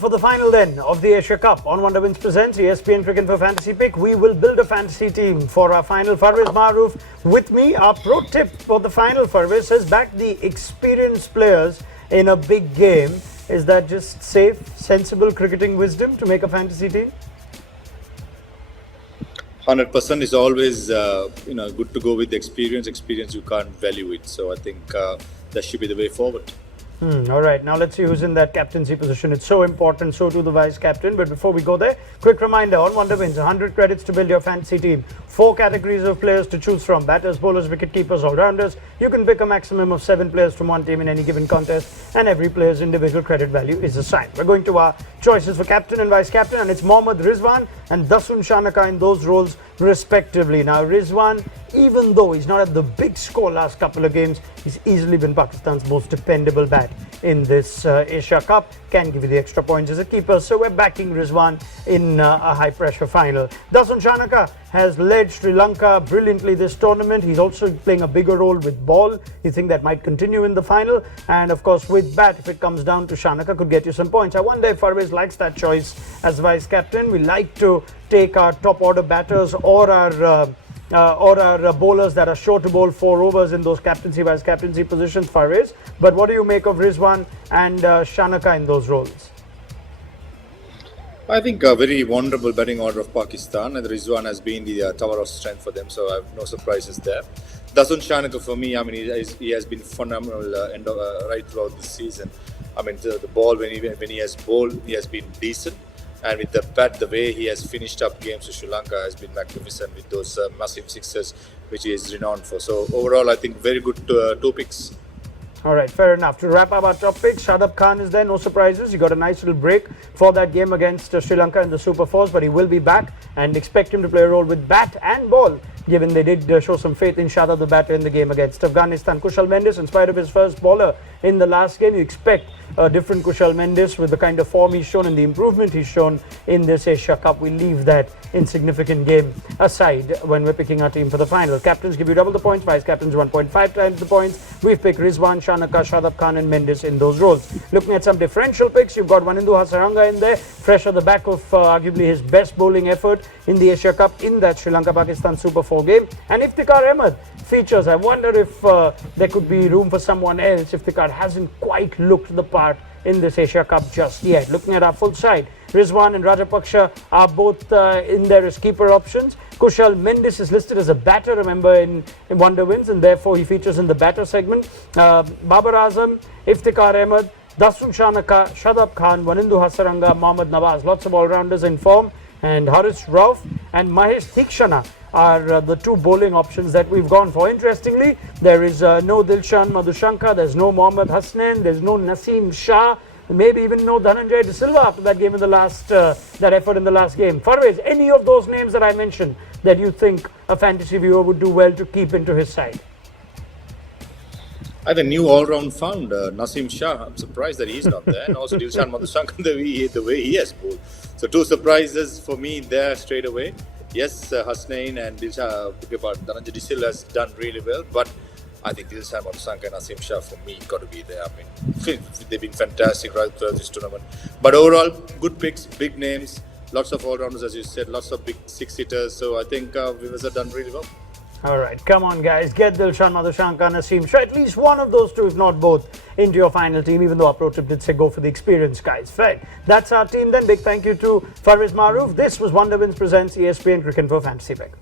for the final then of the Asia Cup. On Wonder Wins presents ESPN Cricinfo Fantasy Pick. We will build a fantasy team for our final. Farviz Maroof with me. Our pro tip for the final, Farviz, has backed the experienced players in a big game. Is that just safe, sensible cricketing wisdom to make a fantasy team? 100% is always good to go with the experience. Experience, you can't value it. So I think that should be the way forward. All right, now let's see who's in that captaincy position. It's so important, so too the vice captain. But before we go there, quick reminder on Wonder Wins, 100 credits to build your fantasy team. 4 categories of players to choose from: batters, bowlers, wicket keepers, all-rounders. You can pick a maximum of 7 players from one team in any given contest, and every player's individual credit value is assigned. We're going to our choices for captain and vice captain, and it's Mohammad, Rizwan and Dasun Shanaka in those roles respectively. Now Rizwan, even though he's not had the big score last couple of games, he's easily been Pakistan's most dependable bat in this Asia Cup. Can give you the extra points as a keeper, so we're backing Rizwan in a high pressure final. Dasun Shanaka has led Sri Lanka brilliantly this tournament. He's also playing a bigger role with ball. You think that might continue in the final, and of course with bat, if it comes down to Shanaka, could get you some points. I wonder if Farviz likes that choice as vice captain. We like to take our top order batters or our bowlers that are sure to bowl 4 overs in those captaincy, vice captaincy positions, Farviz. But what do you make of Rizwan and Shanaka in those roles? I think a very vulnerable batting order of Pakistan, and Rizwan has been the tower of strength for them, so I have no surprises there. Dasun Shanaka, for me, I mean, he has been phenomenal right throughout this season. I mean, the ball, when he has bowled, he has been decent. And with the bat, the way he has finished up games to Sri Lanka has been magnificent with those massive sixes, which he is renowned for. So overall, I think very good 2 picks. All right, fair enough. To wrap up our top picks, Shadab Khan is there, no surprises. He got a nice little break for that game against Sri Lanka in the Super Fours, but he will be back, and expect him to play a role with bat and ball, given they did show some faith in Shadab, the batter, in the game against Afghanistan. Kushal Mendis, in spite of his first bowler in the last game, you expect a different Kushal Mendis with the kind of form he's shown and the improvement he's shown in this Asia Cup. We leave that insignificant game aside when we're picking our team for the final. Captains give you double the points, vice captains 1.5 times the points. We've picked Rizwan, Shanaka, Shadab Khan and Mendis in those roles. Looking at some differential picks, you've got Wanindu Hasaranga in there, fresh on the back of arguably his best bowling effort in the Asia Cup in that Sri Lanka-Pakistan Super 4 game. And Iftikhar Ahmed features. I wonder if there could be room for someone else. Iftikhar hasn't quite looked the part in this Asia Cup just yet. Looking at our full side, Rizwan and Rajapaksha are both in there as keeper options. Kushal Mendis is listed as a batter, remember, in Wonder Wins, and therefore he features in the batter segment. Babar Azam, Iftikhar Ahmed, Dasun Shanaka, Shadab Khan, Wanindu Hasaranga, Mohammad Nawaz. Lots of all-rounders in form. And Haris Rauf and Mahesh Theekshana are the 2 bowling options that we've gone for. Interestingly, there is no Dilshan Madhushanka, there's no Mohammad Hasnain, there's no Naseem Shah, maybe even no Dhananjay De Silva after that game in the last, that effort in the last game. Farviz, any of those names that I mentioned that you think a fantasy viewer would do well to keep into his side? I have a new all-round found, Naseem Shah. I'm surprised that he's not there. And also Dilshan Madhushanka, the way he has bowled. So 2 surprises for me there straight away. Yes, Hasnain and Dhananjay De Silva has done really well, but I think Dilshan Madhushanka and Naseem Shah for me got to be there. I mean, they've been fantastic right throughout this tournament. But overall, good picks, big names, lots of all-rounders, as you said, lots of big 6-hitters. So I think viewers have done really well. All right, come on guys, get Dilshan Madhushanka, Naseem Shah, at least one of those 2, if not both, into your final team, even though our pro tip did say go for the experienced guys. Right, that's our team then. Big thank you to Farviz Maroof. This was Wonder Wins presents ESPN Cricinfo Fantasy Pick.